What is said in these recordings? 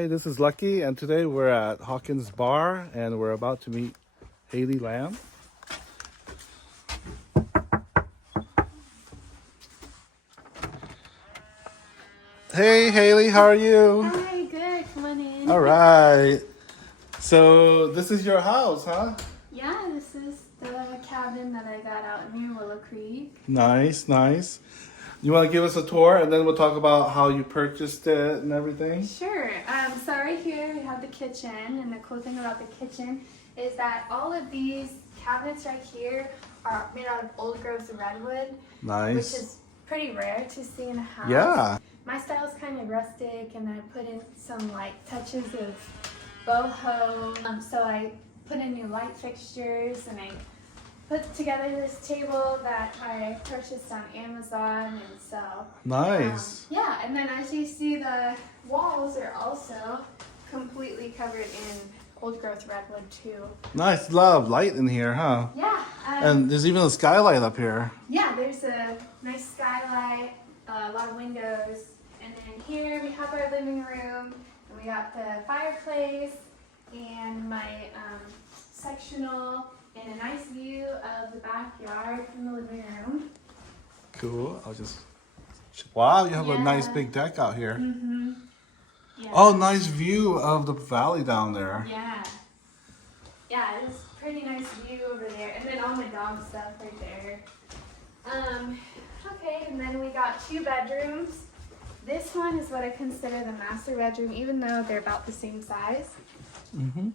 Hi, this is Lucky, and today we're at Hawkins Bar, and we're about to meet Hailey Lamb. Hey, Hailey, how are you? Hi, good. Come on in. All right. So this is your house, huh? Yeah, this is the cabin that I got out near Willow Creek. Nice, nice. You want to give us a tour, and then we'll talk about how you purchased it and everything? Sure. So right here we have the kitchen, and the cool thing about the kitchen is that all of these cabinets right here are made out of old growth redwood. Nice. Which is pretty rare to see in a house. Yeah. My style is kind of rustic, and I put in some like touches of boho. So I put in new light fixtures, and I put together this table that I purchased on Amazon, and so Nice. yeah. And then as you see, the walls are also completely covered in old growth redwood too. Nice. A lot of light in here, huh? Yeah. And there's even a skylight up here. Yeah, there's a nice skylight, a lot of windows, and then here we have our living room, and we got the fireplace and my sectional, and a nice view of the backyard from the living room. Cool. Wow, you have a nice Yeah. big deck out here. Mm-hmm. Yeah. Oh, nice view of the valley down there. Yeah. Yeah, it's a pretty nice view over there. And then all my dog stuff right there. Okay, and then we got 2 bedrooms. This one is what I consider the master bedroom, even though they're about the same size. Mm-hmm.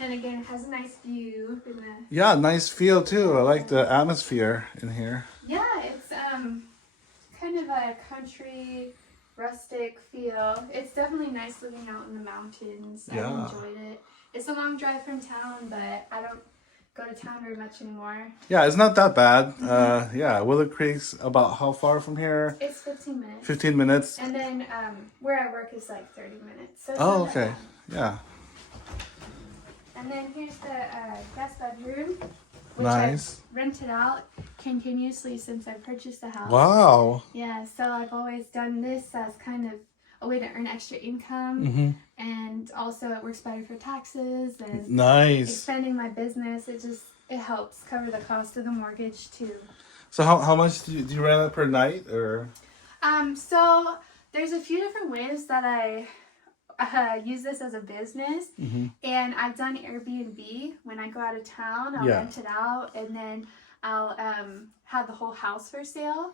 And again, it has a nice view in the... Yeah, nice feel too. I like the atmosphere in here. Yeah, it's kind of a country, rustic feel. It's definitely nice living out in the mountains. Yeah. I enjoyed it. It's a long drive from town, but I don't go to town very much anymore. Yeah, it's not that bad. Yeah, Willow Creek's about how far from here? It's 15 minutes. 15 minutes. And then where I work is like 30 minutes. So it's Oh, not that okay. bad. Yeah. And then here's the guest bedroom, which Nice. I've rented out continuously since I purchased the house. Wow. Yeah, so I've always done this as kind of a way to earn extra income, Mm-hmm. and also it works better for taxes and Nice. expanding my business. It helps cover the cost of the mortgage too. So how much do you rent it per night, or? So there's a few different ways that I use this as a business, and I've done Airbnb. When I go out of town, I'll rent it out, and then I'll have the whole house for sale.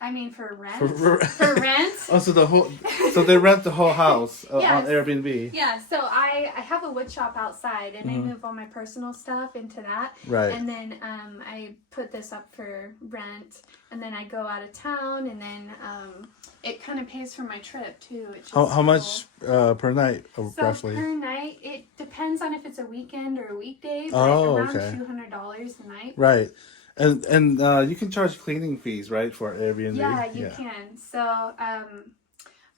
I mean, for rent. For rent. Oh, so they rent the whole house Yes. on Airbnb. Yeah, so I have a wood shop outside, and I move all my personal stuff into that. Right. And then I put this up for rent, and then I go out of town, and then it kind of pays for my trip too. Which is How much per night, so roughly? per night, it depends on if it's a weekend or a weekday, but around $200 a night. Right. And you can charge cleaning fees, right, for Airbnb? Yeah, you can. So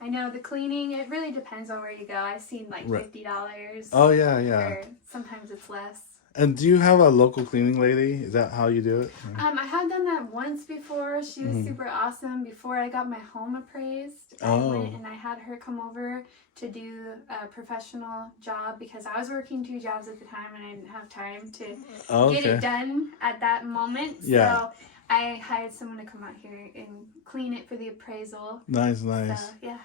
I know the cleaning, it really depends on where you go. I've seen like $50. Oh, yeah. Or sometimes it's less. And do you have a local cleaning lady? Is that how you do it? I have done that once before. She was super awesome. Before I got my home appraised, I went and I had her come over to do a professional job because I was working 2 jobs at the time and I didn't have time to get it done at that moment. Yeah. So I hired someone to come out here and clean it for the appraisal. Nice. So, yeah.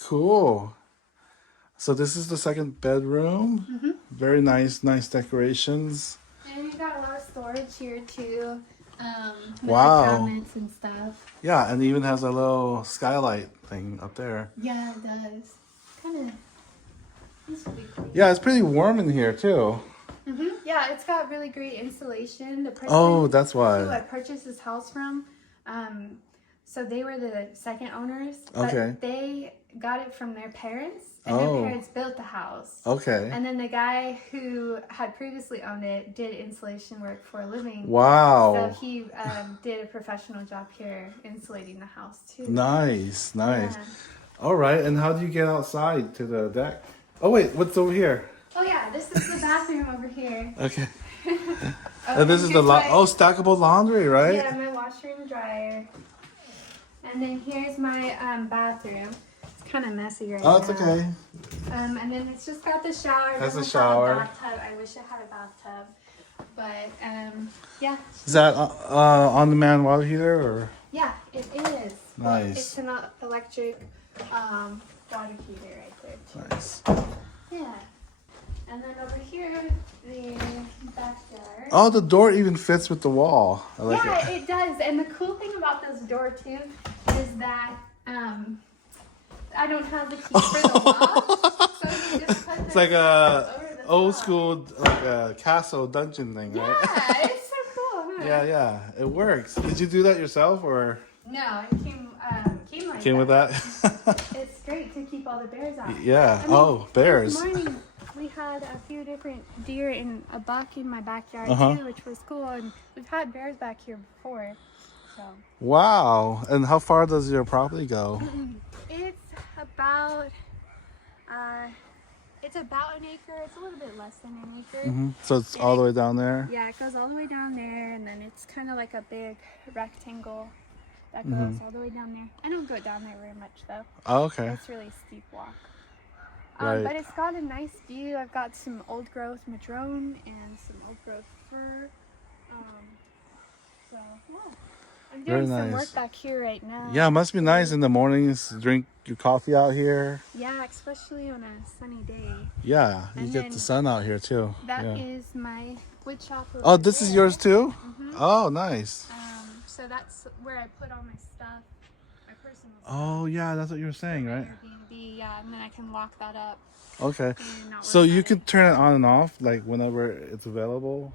Cool. So this is the second bedroom. Very nice decorations. And you got a lot of storage here too. With Wow. the cabinets and stuff. Yeah, and it even has a little skylight thing up there. Yeah, it does. Kind of. This would be cool. Yeah, it's pretty warm in here too. Yeah, it's got really great insulation. The person That's who I why. purchased this house from, so they were the second owners. Okay. But they got it from their parents, and their parents built the house. Okay. And then the guy who had previously owned it did insulation work for a living. Wow. So he did a professional job here insulating the house too. Nice. Yeah. All right, and how do you get outside to the deck? Oh wait, what's over here? Oh yeah, this is the bathroom over here. Okay. Okay, And this is the stackable laundry, right? Yeah, my washer and dryer. And then here's my bathroom. It's kind of messy right Oh, now. it's okay. And then it's just got the shower. Has a Doesn't shower. have a bathtub. I wish it had a bathtub. But, yeah. Is that on-demand water heater or? Yeah, it is. Nice. Well, it's an electric water heater right there, too. Nice. Yeah. And then over here, the backyard. Oh, the door even fits with the wall. I like Yeah, it. it does. And the cool thing about this door, too, is that I don't have the key for the lock. So you just put It's the like key a over the old top. school like a castle dungeon thing, right? Yeah, it's so cool, huh? Yeah, it works. Did you do that yourself or No, it came like came with that? It's great to keep all the bears out. Yeah. I mean, Bears. This morning we had a few different deer and a buck in my backyard too, which was cool. And we've had bears back here before. So Wow. And how far does your property go? it's about an acre. It's a little bit less than an acre. So it's all the way down there? Yeah, it goes all the way down there, and then it's kind of like a big rectangle that goes all the way down there. I don't go down there very much though. Oh, okay. It's really a steep walk. Right. But it's got a nice view. I've got some old growth madrone and some old growth fir. So yeah, I'm Very doing some nice. work back here right now. Yeah, it must be nice in the mornings to drink your coffee out here. Yeah, especially on a sunny day. Yeah, you And get then the sun out here too. That Yeah. is my wood shop. Oh, over this is there. yours too? Oh, nice. So that's where I put all my stuff, my personal stuff. Oh, yeah, that's what you were saying, right? Airbnb, yeah, and then I can lock that up. Okay. And not So worry you about can it. turn it on and off like whenever it's available?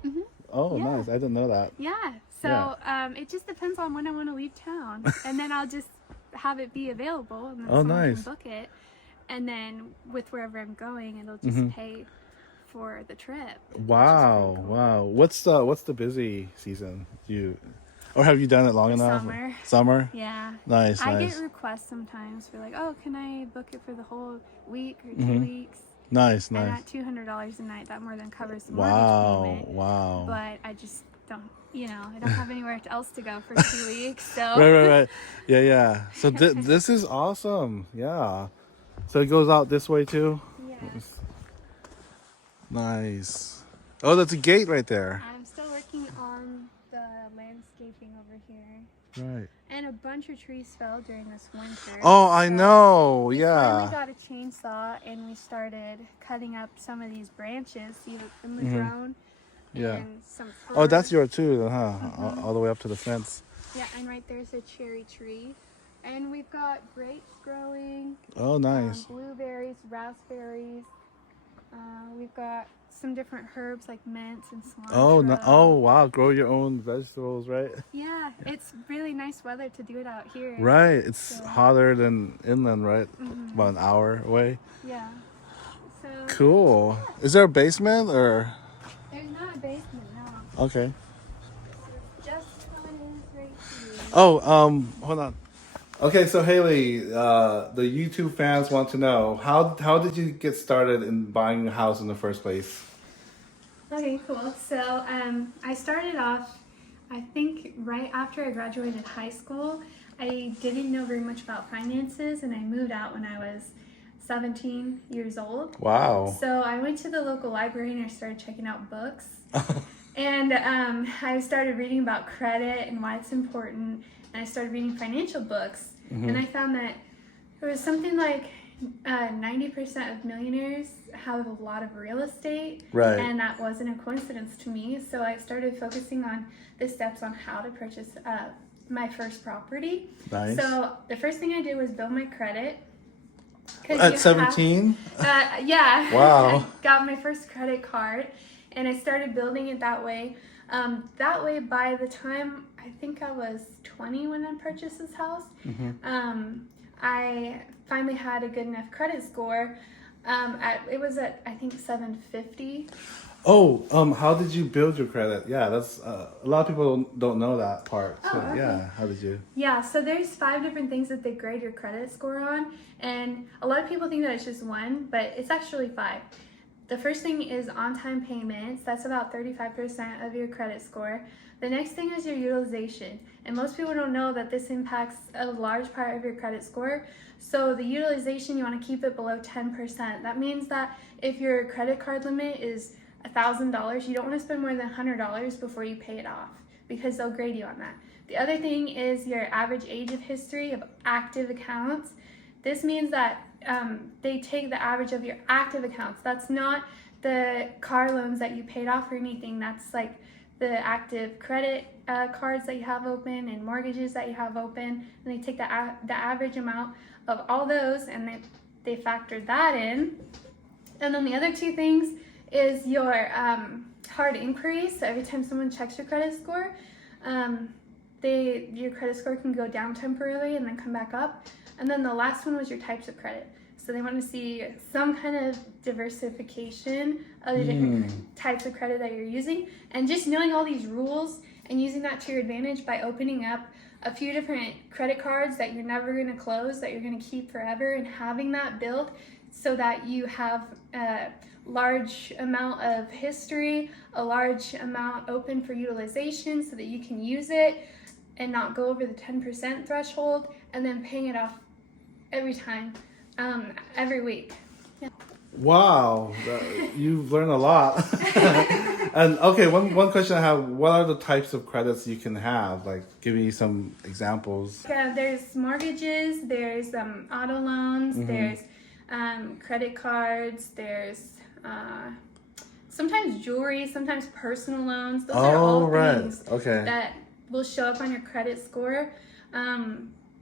Oh, Yeah. nice. I didn't know that. Yeah. So it just depends on when I want to leave town, and then I'll just have it be available, and then someone nice. can book it, and then with wherever I'm going, it'll just pay for the trip. Wow, wow. What's the busy season? Or have you done it long enough? Summer. Summer? Yeah. Nice, I nice. get requests sometimes for like, oh, can I book it for the whole week or 2 weeks? Nice, And nice. at $200 a night, that more than covers the Wow, mortgage payment. wow. But I just don't, I don't have anywhere else to go for 2 weeks. So Right. Yeah. So this is awesome. Yeah. So it goes out this way too? Yeah. Nice. Oh, that's a gate right there. I'm still working on the landscaping over here. Right. And a bunch of trees fell during this winter. Oh, I So know. we Yeah. finally got a chainsaw and we started cutting up some of these branches, see the madrone Yeah. and some fir. Oh, that's yours too, huh? All the way up to the fence. Yeah, and right there's a cherry tree. And we've got grapes growing, Oh, nice. blueberries, raspberries. We've got some different herbs like mint and cilantro. Oh, no, oh, wow. Grow your own vegetables, right? Yeah, it's really nice weather to do it out here. Right. It's hotter than inland, right? About an hour away. Yeah. So Cool. Is there a basement or? there's not a basement, no. Okay. Just how it is right here. Oh, hold on. Okay, so Hailey, the YouTube fans want to know how did you get started in buying a house in the first place? Okay, cool. So I started off, I think, right after I graduated high school. I didn't know very much about finances, and I moved out when I was 17 years old. Wow. So I went to the local library and I started checking out books. And I started reading about credit and why it's important. And I started reading financial books. And I found that there was something like 90% of millionaires have a lot of real estate. Right. And that wasn't a coincidence to me. So I started focusing on the steps on how to purchase my first property. Nice. So the first thing I did was build my credit. At 17? Yeah. Wow. I got my first credit card and I started building it that way. That way, by the time I think I was 20 when I purchased this house, I finally had a good enough credit score. It was at, I think, 750. Oh, how did you build your credit? Yeah, that's a lot of people don't know that part. So, okay. yeah, how did you? Yeah, so there's 5 different things that they grade your credit score on, and a lot of people think that it's just one, but it's actually 5. the first thing is on-time payments. That's about 35% of your credit score. The next thing is your utilization. And most people don't know that this impacts a large part of your credit score. So the utilization, you want to keep it below 10%. That means that if your credit card limit is $1,000, you don't want to spend more than $100 before you pay it off, because they'll grade you on that. The other thing is your average age of history of active accounts. This means that they take the average of your active accounts. That's not the car loans that you paid off or anything. That's like the active credit cards that you have open and mortgages that you have open. And they take the average amount of all those, and they factor that in. And then the other two things is your hard inquiries. So every time someone checks your credit score, your credit score can go down temporarily and then come back up. And then the last one was your types of credit. So they want to see some kind of diversification of the different types of credit that you're using. And just knowing all these rules and using that to your advantage by opening up a few different credit cards that you're never going to close, that you're going to keep forever, and having that built so that you have a large amount of history, a large amount open for utilization so that you can use it and not go over the 10% threshold, and then paying it off every time, every week. Yeah. Wow, you've learned a lot. And okay, one question I have: what are the types of credits you can have? Like, give me some examples. Yeah, there's mortgages, there's auto loans, there's credit cards, there's sometimes jewelry, sometimes personal loans. Those are all things that will show up on your credit score.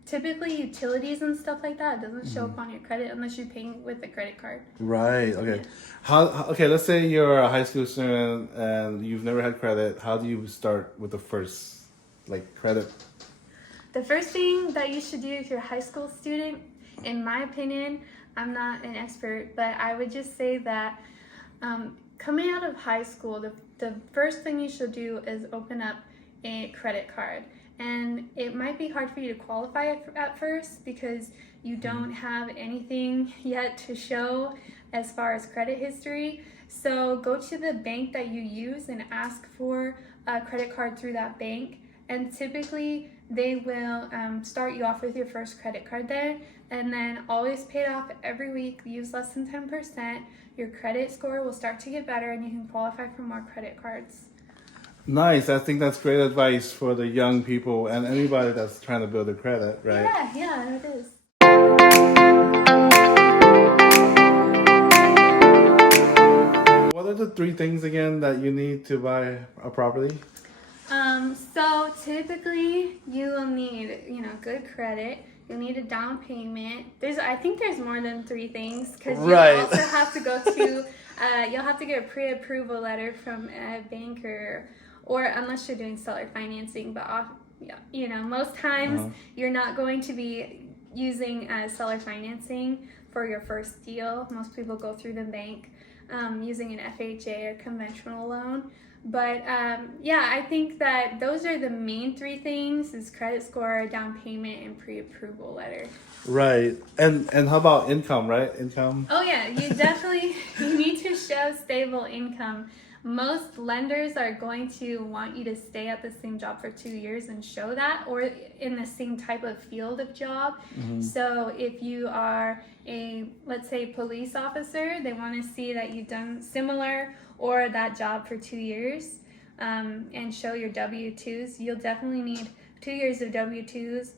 Typically utilities and stuff like that doesn't show up on your credit unless you're paying with a credit card. Right. Okay. Yeah. Okay, let's say you're a high school student and you've never had credit. How do you start with the first credit? The first thing that you should do if you're a high school student, in my opinion, I'm not an expert, but I would just say that coming out of high school, the first thing you should do is open up a credit card. And it might be hard for you to qualify at first because you don't have anything yet to show as far as credit history. So go to the bank that you use and ask for a credit card through that bank. And typically they will start you off with your first credit card there, and then always pay it off every week. Use less than 10%. Your credit score will start to get better and you can qualify for more credit cards. Nice. I think that's great advice for the young people and anybody that's trying to build their credit, right? Yeah, it is. What are the 3 things again that you need to buy a property? So typically you will need, good credit. You'll need a down payment. I think there's more than 3 things, because you also have to go to, you'll have to get a pre-approval letter from a banker, or unless you're doing seller financing, but most times you're not going to be using seller financing for your first deal. Most people go through the bank using an FHA or conventional loan. But I think that those are the main 3 things: is credit score, down payment, and pre-approval letter. Right. And how about income, right? Income? Oh yeah, you need to show stable income. Most lenders are going to want you to stay at the same job for 2 years and show that, or in the same type of field of job. So if you are let's say, police officer, they want to see that you've done similar or that job for 2 years, and show your W-2s. You'll definitely need 2 years of W-2s,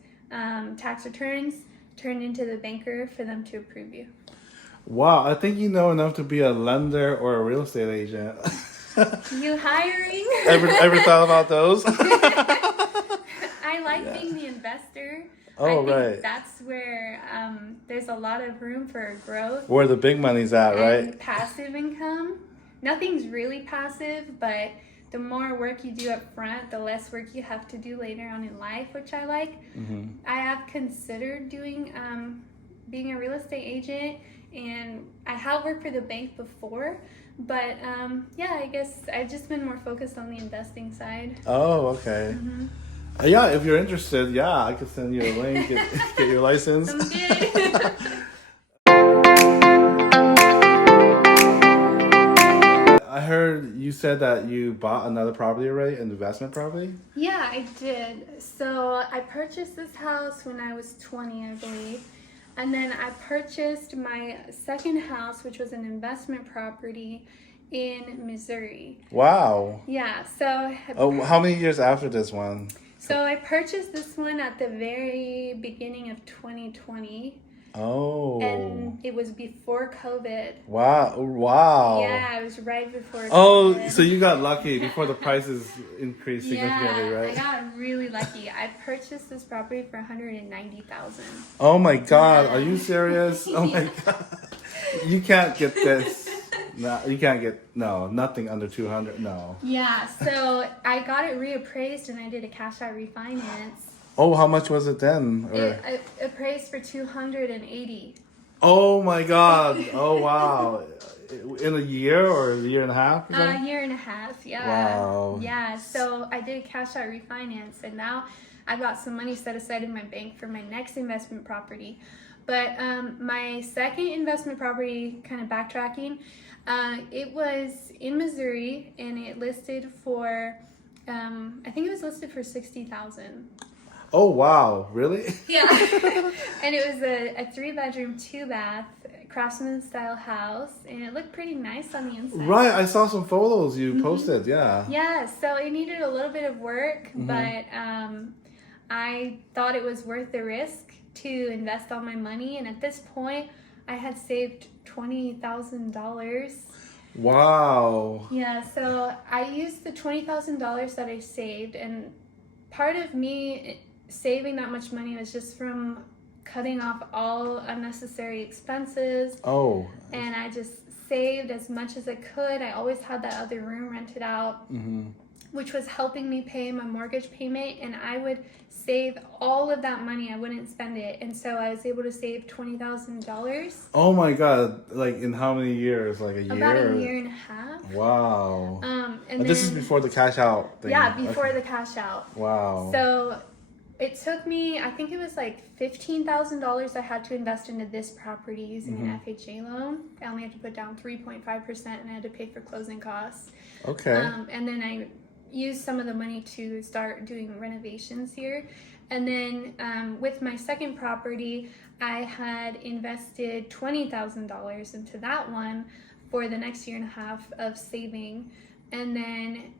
tax returns turned into the banker for them to approve you. Wow, I think you know enough to be a lender or a real estate agent. You hiring? Ever thought about those? I like being the investor. I think that's where there's a lot of room for growth. Where the big money's at, right? Passive income. Nothing's really passive, but the more work you do up front, the less work you have to do later on in life, which I like. I have considered doing being a real estate agent, and I have worked for the bank before, but I guess I've just been more focused on the investing side. Oh, okay. Yeah, if you're interested, I could send you a link, get your license. Sounds good. heard you said that you bought another property already, an investment property? Yeah, I did. So I purchased this house when I was 20, I believe. And then I purchased my second house, which was an investment property in Missouri. Wow. Yeah, so... Oh, how many years after this one? So I purchased this one at the very beginning of 2020. Oh. And it was before COVID. Wow. Wow. Yeah, it was right before Oh, COVID. so you got lucky before the prices increased significantly, right? I got really lucky. I purchased this property for $190,000. Oh my God, are you serious? Oh my God. You can't get this. No, you can't get, nothing under 200, no. Yeah, so I got it reappraised and I did a cash out refinance. Oh, how much was it then? Or... It appraised for $280,000. Oh my God. Oh wow. In a year or a year and a half? A year and a half, yeah. Wow. Yeah, so I did a cash out refinance and now I've got some money set aside in my bank for my next investment property. But my second investment property, kind of backtracking, it was in Missouri and it listed for, I think it was listed for $60,000. Oh wow, really? Yeah. And it was a 3-bedroom, 2-bath, craftsman style house, and it looked pretty nice on the inside. Right, I saw some photos you posted, yeah. Yeah, so it needed a little bit of work, but I thought it was worth the risk to invest all my money, and at this point, I had saved $20,000. Wow. Yeah, so I used the $20,000 that I saved, and part of me saving that much money was just from cutting off all unnecessary expenses. Oh. And I just saved as much as I could. I always had that other room rented out, which was helping me pay my mortgage payment. And I would save all of that money. I wouldn't spend it. And so I was able to save $20,000. Oh my God. Like in how many years? Like a year? About a year and a half. Wow. And this is before the cash out thing. Yeah, before the cash out. Wow. So it took me, I think it was like $15,000 I had to invest into this property using an FHA loan. I only had to put down 3.5% and I had to pay for closing costs. Okay. And then I used some of the money to start doing renovations here. And then with my second property, I had invested $20,000 into that one for the next year and a half of saving. And then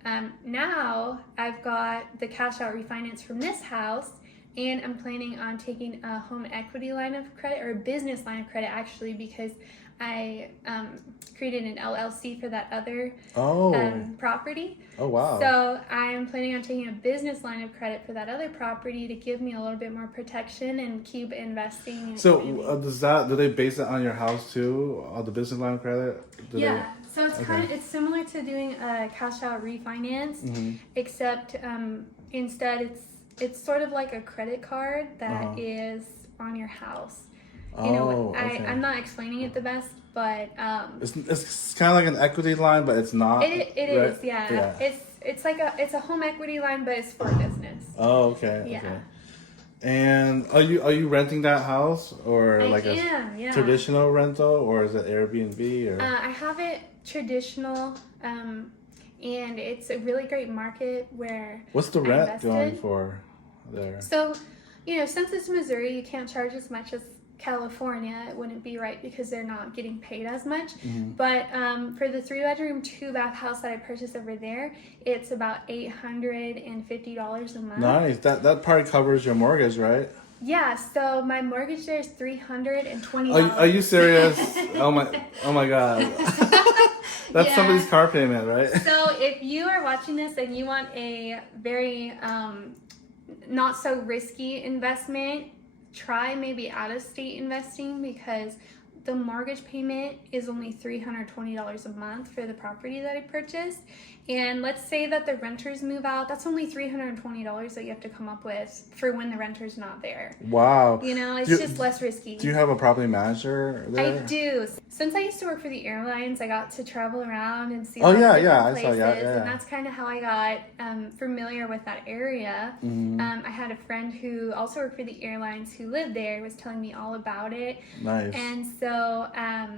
now I've got the cash out refinance from this house, and I'm planning on taking a home equity line of credit, or a business line of credit actually, because I created an LLC for that other property. Oh wow. So I'm planning on taking a business line of credit for that other property to give me a little bit more protection and keep investing. So do they base it on your house too, on the business line of credit? So it's it's similar to doing a cash out refinance, except instead it's sort of like a credit card that is on your house. You know, I'm not explaining it the best, but it's kind of like an equity line, but it's not. It is, yeah. It's like a home equity line, but it's for business. Oh, okay. Yeah. Okay. And are you renting that house, or I like am, a traditional rental, or is it Airbnb? Or I have it traditional, and it's a really great market where. What's the rent going for there? So, since it's Missouri, you can't charge as much as California. It wouldn't be right because they're not getting paid as much. But for the 3-bedroom, 2-bath house that I purchased over there, it's about $850 a month. Nice. That part covers your mortgage, right? Yeah. So my mortgage there is $320. Are you serious? Oh my God. That's somebody's car payment, right? So if you are watching this and you want a very not so risky investment, try maybe out-of-state investing, because the mortgage payment is only $320 a month for the property that I purchased. And let's say that the renters move out, that's only $320 that you have to come up with for when the renter's not there. Wow. It's just less risky. Do you have a property manager there? I do. Since I used to work for the airlines, I got to travel around and see different places. I saw, And that's kind of how I got familiar with that area. I had a friend who also worked for the airlines who lived there, was telling me all about it. Nice. And so I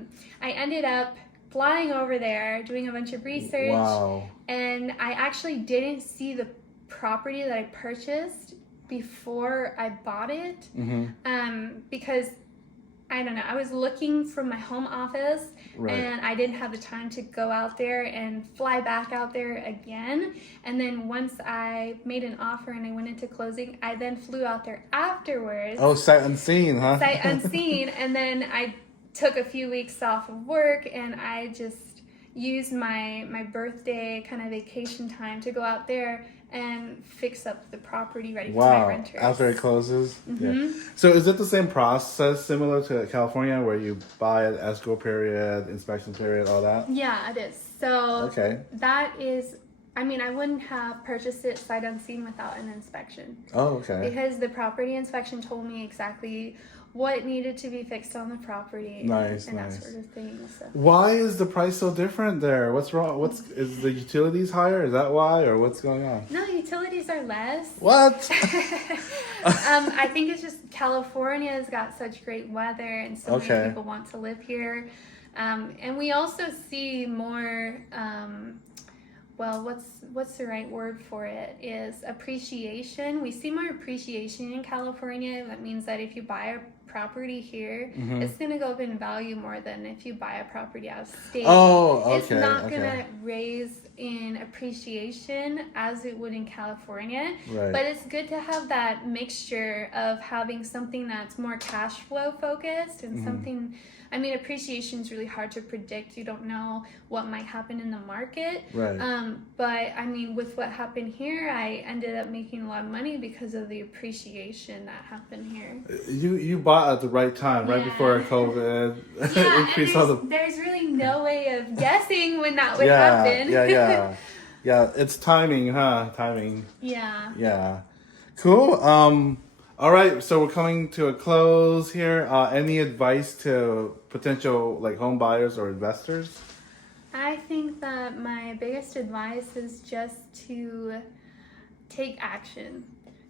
ended up flying over there, doing a bunch of research. Wow. And I actually didn't see the property that I purchased before I bought it. Because I don't know, I was looking from my home office, and I didn't have the time to go out there and fly back out there again. And then once I made an offer and I went into closing, I then flew out there afterwards. Oh, sight unseen, huh? Sight unseen. And then I took a few weeks off of work, and I just used my birthday kind of vacation time to go out there and fix up the property ready for my renters. After it closes? Yeah. So is it the same process similar to California where you buy an escrow period, inspection period, all that? Yeah, it is. So that is, I mean, I wouldn't have purchased it sight unseen without an inspection. Oh, okay. Because the property inspection told me exactly what needed to be fixed on the property. Nice, and nice. that sort of thing. So. Why is the price so different there? What's wrong? Is the utilities higher? Is that why, or what's going on? No, utilities are less. What? I think it's just California's got such great weather, and so many people want to live here. And we also see more. Well, what's the right word for it? Is appreciation. We see more appreciation in California. That means that if you buy a property here, it's going to go up in value more than if you buy a property out of state. Oh, okay. It's not going to raise in appreciation as it would in California. Right. But it's good to have that mixture of having something that's more cash flow focused and something. I mean, appreciation is really hard to predict. You don't know what might happen in the market. Right. But I mean, with what happened here, I ended up making a lot of money because of the appreciation that happened here. You bought at the right time, right before COVID. Yeah, increased and there's really no way of guessing when that would happen. Yeah, it's timing, huh? Timing. Yeah. Yeah. Cool. All right, so we're coming to a close here. Any advice to potential like home buyers or investors? I think that my biggest advice is just to take action.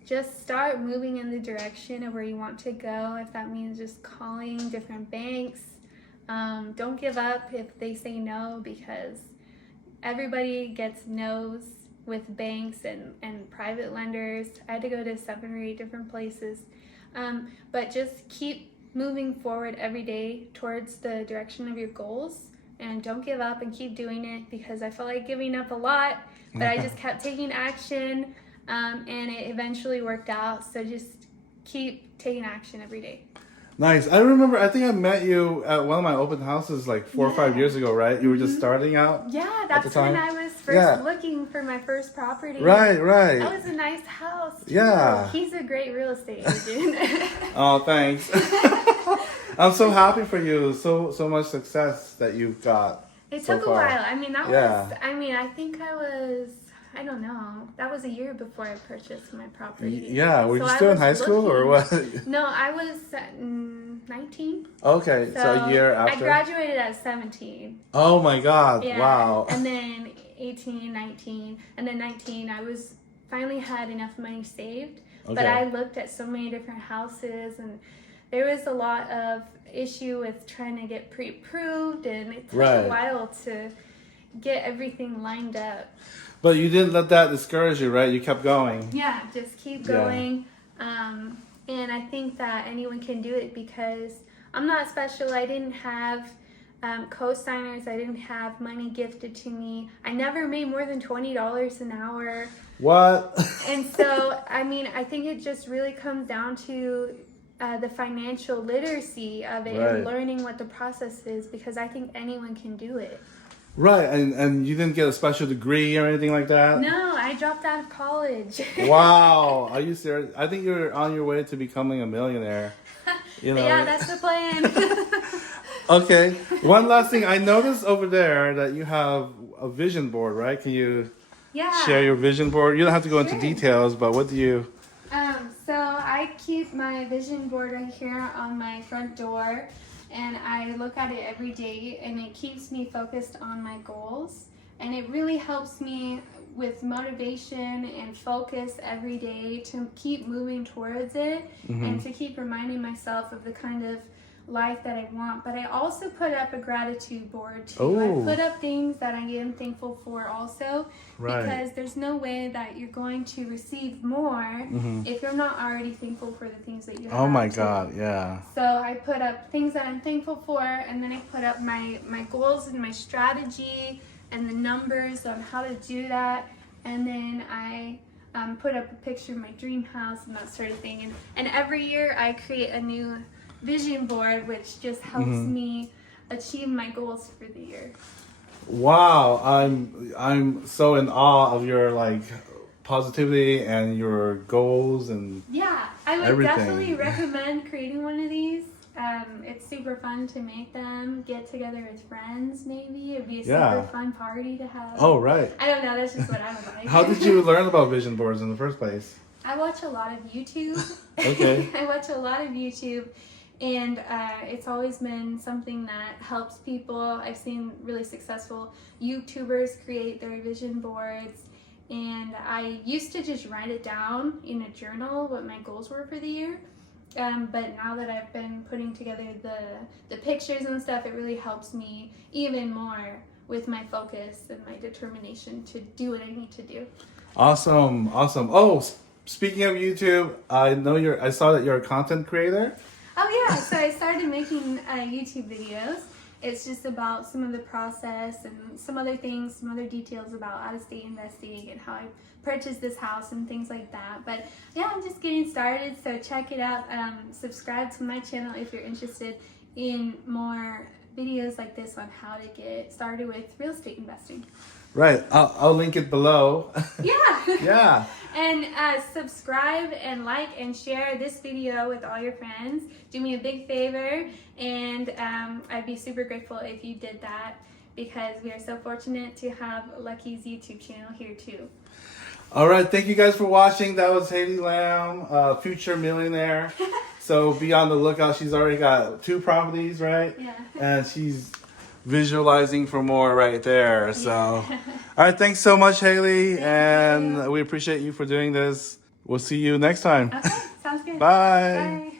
Just start moving in the direction of where you want to go. If that means just calling different banks, don't give up if they say no, because everybody gets no's with banks and private lenders. I had to go to 7 or 8 different places. But just keep moving forward every day towards the direction of your goals, and don't give up and keep doing it, because I felt like giving up a lot, but I just kept taking action, and it eventually worked out. So just keep taking action every day. Nice. I remember, I think I met you at one of my open houses like 4 or 5 years ago, right? You were just starting out? Yeah, that's when I was first looking for my first property. Right. That was a nice house, too. Yeah. He's a great real estate agent. Oh, thanks. I'm so happy for you. So much success that you've got. It so took far. a while. I mean, I think I don't know. That was a year before I purchased my property. Yeah, were you still in high school or what? No, I was 19. Okay, so a year after? I graduated at 17. Oh my God, yeah. Wow. And then 18, 19, and then 19, I was finally had enough money saved. Okay. But I looked at so many different houses, and there was a lot of issue with trying to get pre-approved, and it took a while to get everything lined up. But you didn't let that discourage you, right? You kept going. Yeah, just keep going. And I think that anyone can do it, because I'm not special. I didn't have co-signers. I didn't have money gifted to me. I never made more than $20 an hour. What? And so, I mean, I think it just really comes down to the financial literacy of it and learning what the process is, because I think anyone can do it. Right, and you didn't get a special degree or anything like that? No, I dropped out of college. Wow, are you serious? I think you're on your way to becoming a millionaire. You know? Yeah, that's the plan. Okay, one last thing. I noticed over there that you have a vision board, right? Can you share your vision board? You don't have to go into details, but what do you... So I keep my vision board right here on my front door, and I look at it every day, and it keeps me focused on my goals, and it really helps me with motivation and focus every day to keep moving towards it, and to keep reminding myself of the kind of life that I want, but I also put up a gratitude board too. Oh. I put up things that I am thankful for also, because there's no way that you're going to receive more if you're not already thankful for the things that you have. Oh my too. God, yeah. So I put up things that I'm thankful for, and then I put up my goals and my strategy and the numbers on how to do that, and then I put up a picture of my dream house and that sort of thing. And every year I create a new vision board, which just helps me achieve my goals for the year. Wow, I'm so in awe of your like positivity and your goals and I would everything. definitely recommend creating one of these. It's super fun to make them, get together with friends maybe. It'd be a super fun party to have. Oh, right. I don't know, that's just what I would like. How did you learn about vision boards in the first place? I watch a lot of YouTube. Okay. I watch a lot of YouTube, and it's always been something that helps people. I've seen really successful YouTubers create their vision boards, and I used to just write it down in a journal what my goals were for the year. But now that I've been putting together the pictures and stuff, it really helps me even more with my focus and my determination to do what I need to do. Awesome. Oh, speaking of YouTube, I saw that you're a content creator. Oh yeah, so I started making YouTube videos. It's just about some of the process and some other things, some other details about out-of-state investing and how I purchased this house and things like that. But yeah, I'm just getting started, so check it out. Subscribe to my channel if you're interested in more videos like this on how to get started with real estate investing. Right, I'll link it below. Yeah. And subscribe and like and share this video with all your friends. Do me a big favor, and I'd be super grateful if you did that, because we are so fortunate to have Lucky's YouTube channel here too. All right, thank you guys for watching. That was Hailey Lamb, future millionaire. So be on the lookout. She's already got 2 properties, right? Yeah. And she's visualizing for more right there. So, all right, thanks so much, Hailey, and we appreciate you for doing this. We'll see you next time. Okay, sounds good. Bye. Bye.